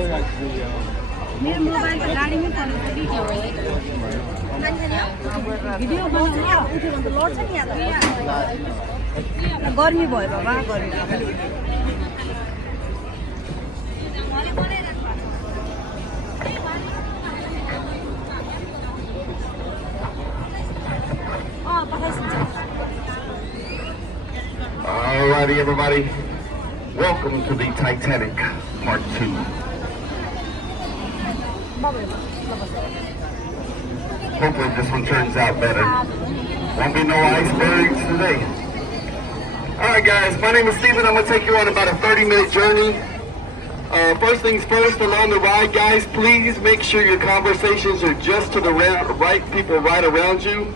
मेरो मोबाइल त गाडीमै परेको भिडियो भिडियो बनाउनु यहाँ उठ्यो भने त लड्छ नि यहाँ गर्मी भयो बाबा गर्मी Alrighty, everybody. Welcome to the Titanic Part 2. Hopefully this one turns out better. Won't be no icebergs today. Alright guys, my name is Steven. I'm going to take you on about a 30-minute journey. First things first, along the ride, guys, please make sure your conversations are just to the right people right around you.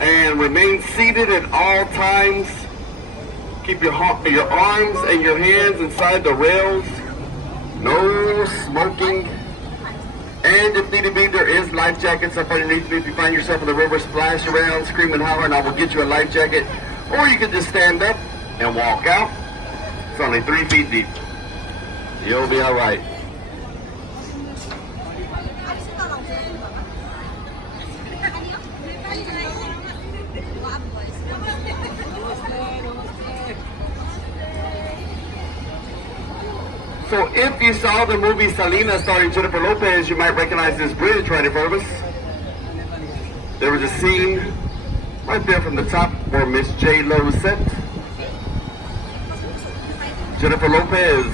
And remain seated at all times. Keep your arms and your hands inside the rails. No smoking. And if need be, there is life jackets up underneath me. If you find yourself in the river, splash around, scream and holler, and I will get you a life jacket. Or you can just stand up and walk out. It's only 3 feet deep. You'll be all right. So if you saw the movie Selena starring Jennifer Lopez, you might recognize this bridge right in front of us. There was a scene right there from the top where Miss J-Lo set. Jennifer Lopez,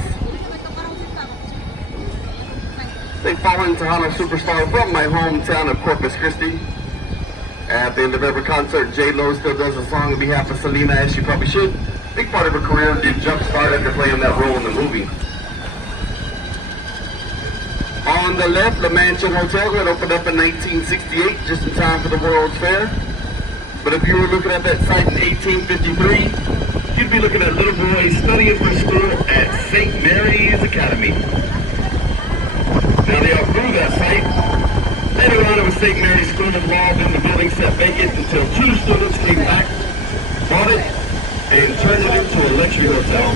a foreign Tejano superstar from my hometown of Corpus Christi. At the end of every concert, J-Lo still does a song on behalf of Selena, as she probably should. Big part of her career did jumpstart after playing that role in the movie. On the left, La Mansion Hotel that opened up in 1968, just in time for the World's Fair. But if you were looking at that site in 1853, you'd be looking at little boys studying for school at St. Mary's Academy. Now they outgrew that site. Later on, it was St. Mary's School of Law, then the building sat vacant until 2 students came back, bought it, and turned it into a luxury hotel.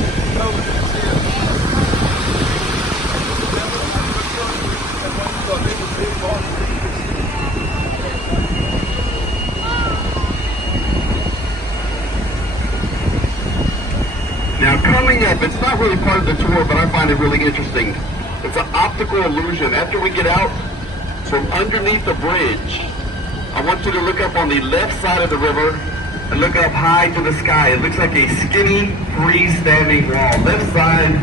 Now coming up, it's not really part of the tour, but I find it really interesting. It's an optical illusion. After we get out from underneath the bridge, I want you to look up on the left side of the river and look up high to the sky. It looks like a skinny, freestanding wall. Left side,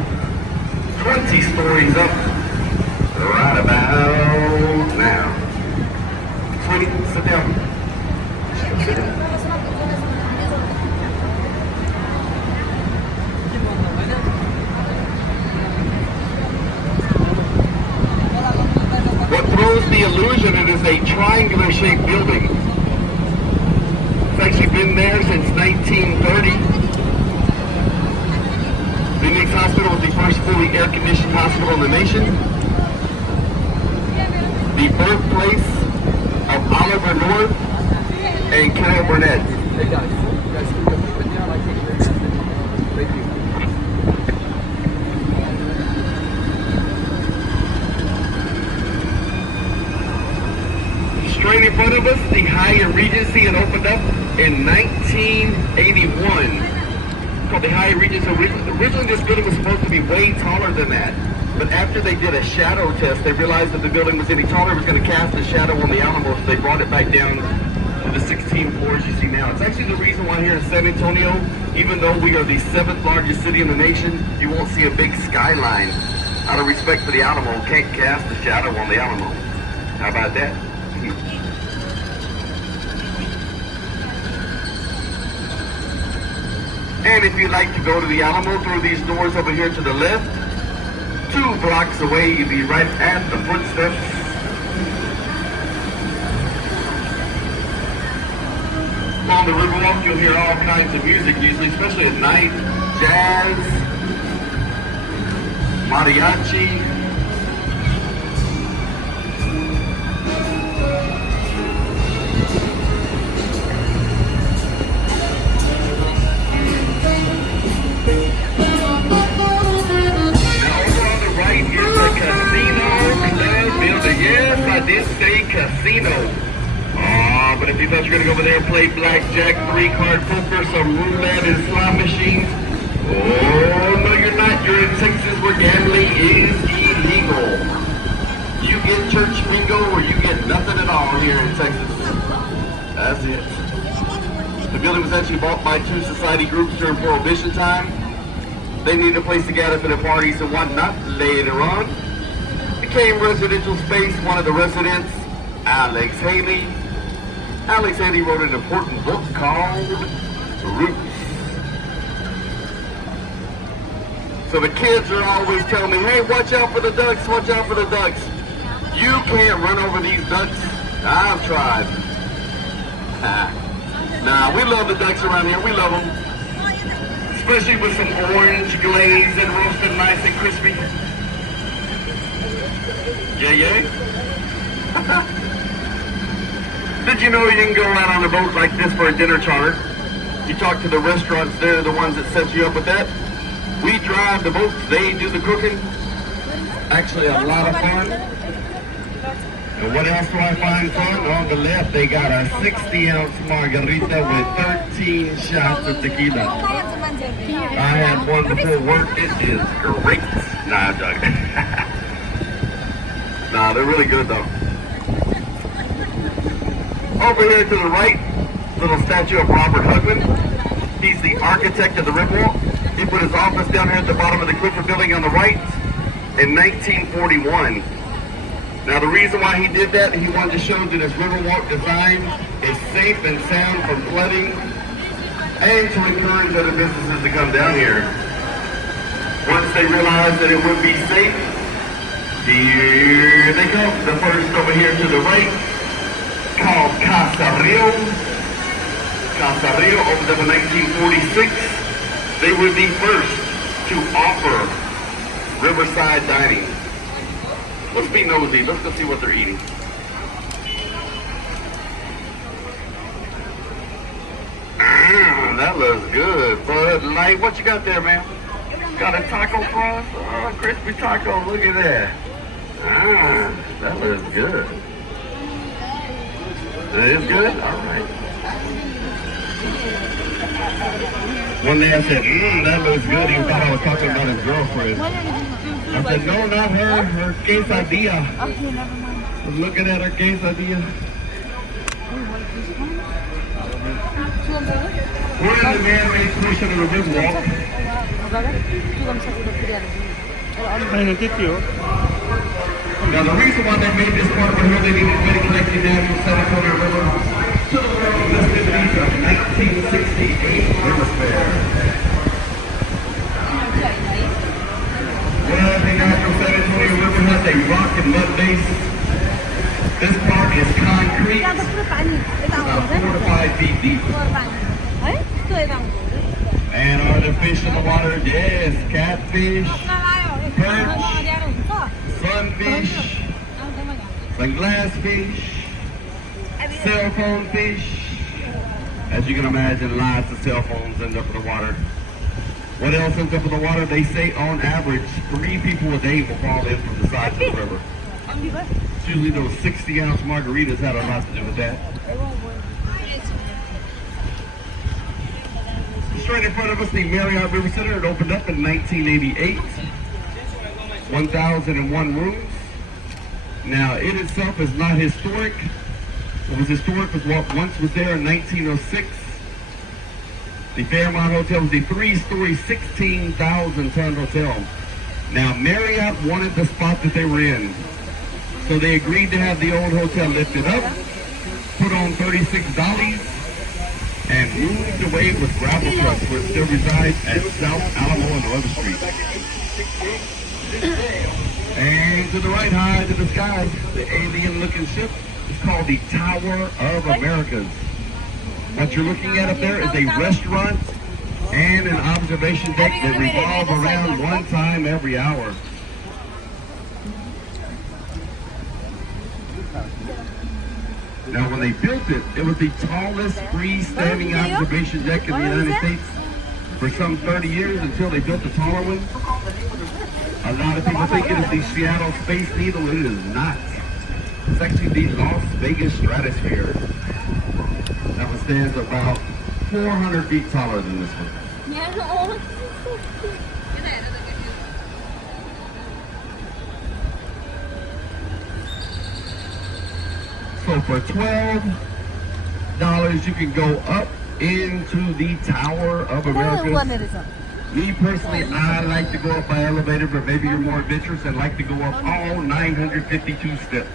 20 stories up, right about now. 20, sit down. Sit down. What throws the illusion, it is a triangular-shaped building. It's actually been there since 1930. Phoenix Hospital was the first fully air-conditioned hospital in the nation. The birthplace of Oliver North and Carol Burnett. Hey guys, can you guys keep it down? I can't get it. Thank you. Straight in front of us, the Hyatt Regency had opened up in 1981. Called the Hyatt Regency. Originally this building was supposed to be way taller than that. But after they did a shadow test, they realized that the building was any taller, it was going to cast a shadow on the Alamo, so they brought it back down to the 16 floors you see now. It's actually the reason why here in San Antonio, even though we are the 7th largest city in the nation, you won't see a big skyline. Out of respect for the Alamo, can't cast a shadow on the Alamo. How about that? And if you'd like to go to the Alamo, through these doors over here to the left, 2 blocks away, you'd be right at the footsteps. Along the Riverwalk, you'll hear all kinds of music, usually, especially at night. Jazz, mariachi. Now over on the right here, did say casino. But if you thought you were going to go over there and play blackjack, 3-card poker, some roulette and slot machines, oh, no you're not. You're in Texas where gambling is illegal. You get church bingo or you get nothing at all here in Texas. That's it. The building was actually bought by 2 society groups during Prohibition time. They needed a place to gather for their parties and whatnot. Later on, became residential space. One of the residents, Alex Haley. Alex Haley wrote an important book called Roots. So the kids are always telling me, hey, watch out for the ducks, watch out for the ducks. You can't run over these ducks. I've tried. Nah, we love the ducks around here. We love them. Especially with some orange glaze and roasted nice and crispy. Yeah. Did you know you can go out on a boat like this for a dinner charter? You talk to the restaurants, they're the ones that set you up with that. We drive the boats, they do the cooking. Actually a lot of fun. And what else do I find fun? On the left, they got a 60-ounce margarita with 13 shots of tequila. I had one before work. It is great. Nah, I'm joking. Nah, they're really good though. Over here to the right, little statue of Robert Hugman. He's the architect of the Riverwalk. He put his office down here at the bottom of the Clifford building on the right in 1941. Now the reason why he did that, he wanted to show that his Riverwalk design is safe and sound from flooding and to encourage other businesses to come down here. Once they realized that it would be safe, here they go. The first over here to the right, called Casa Rio. Casa Rio opened up in 1946. They were the first to offer riverside dining. Let's be nosy. Let's go see what they're eating. That looks good. Bud Light. What you got there, man? Got a taco crust? Oh, crispy taco. Look at that. That looks good. It is good? All right. One day I said, that looks good. He thought I was talking about his girlfriend. I said, no, not her. Her quesadilla. Okay, never mind. I was looking at her quesadilla. We're in the man-made portion of the Riverwalk. Now, the reason why they made this part right here, they needed to connect the natural San Antonio River to the world festivities of 1968 River Fair. Well, the natural San Antonio River has a rock and mud base. This part is concrete, about 4 to 5 feet deep. And are there fish in the water? Yes, catfish, perch, sunfish, some glassfish, cell phone fish. As you can imagine, lots of cell phones end up in the water. What else ends up in the water? They say on average, 3 people a day will fall in from the sides of the river. It's usually those 60-ounce margaritas had a lot to do with that. Straight in front of us, the Marriott River Center. It opened up in 1988. 1,001 rooms. Now, it itself is not historic. What was historic was what once was there in 1906. The Fairmont Hotel was a 3-story, 16,000-ton hotel. Now, Marriott wanted the spot that they were in. So they agreed to have the old hotel lifted up, put on 36 dollies, and moved away with gravel trucks where it still resides at South Alamo and 11th Street. And to the right, high to the sky, the alien-looking ship is called the Tower of Americas. What you're looking at up there is a restaurant and an observation deck that revolve around one time every hour. Now, when they built it, it was the tallest freestanding observation deck in the United States for some 30 years until they built the taller one. A lot of people think it is the Seattle Space Needle. It is not. It's actually the Las Vegas Stratosphere. That one stands about 400 feet taller than this one. So for $12, you can go up into the Tower of America. Me personally, I like to go up by elevator, but maybe you're more adventurous and like to go up all 952 steps.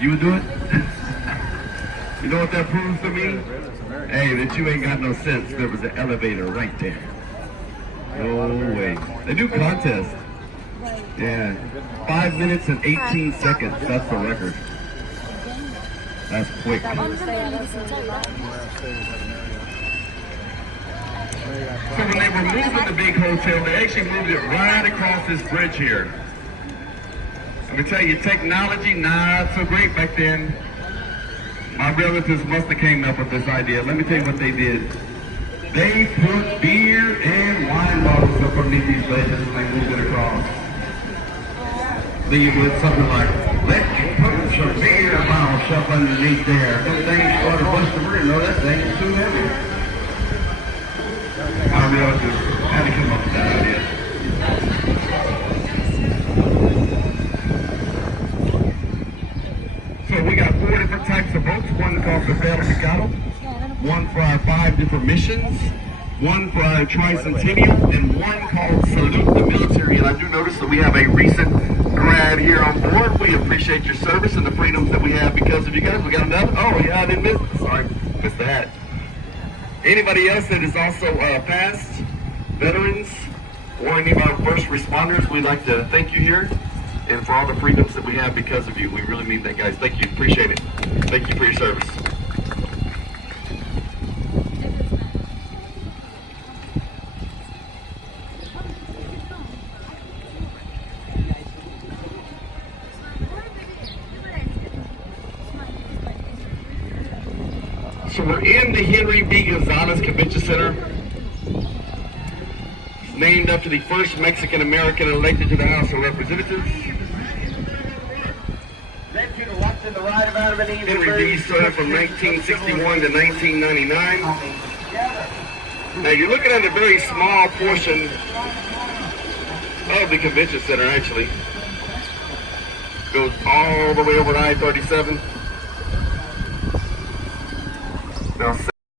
You would do it? You know what that proves to me? Hey, that you ain't got no sense. There was an elevator right there. No way. They do contests. Yeah. 5 minutes and 18 seconds. That's the record. That's quick. So when they were moving the big hotel, they actually moved it right across this bridge here. Let me tell you, technology, not so great back then. My relatives must have came up with this idea. Let me tell you what they did. They put beer and wine bottles up underneath these ledges and they moved it across. Then you did something like, let's put some beer bottles up underneath there. Them things started busting through. No, that thing is too heavy. My relatives had to come up with that idea. So we got 4 different types of boats. One called the Bella Picado, one for our 5 different missions, one for our tricentennial, and one called Salute the Military. And I do notice that we have a recent grad here on board. We appreciate your service and the freedoms that we have because of you guys. We got them done. Oh yeah, I didn't miss it. Sorry, missed the hat. Anybody else that is also past veterans or any of our first responders, we'd like to thank you here and for all the freedoms that we have because of you. We really mean that, guys. Thank you. Appreciate it. Thank you for your service. So we're in the Henry B. Gonzalez Convention Center. It's named after the first Mexican-American elected to the House of Representatives. Henry B. served from 1961 to 1999. Now you're looking at a very small portion of the convention center actually. Goes all the way over to I-37. Now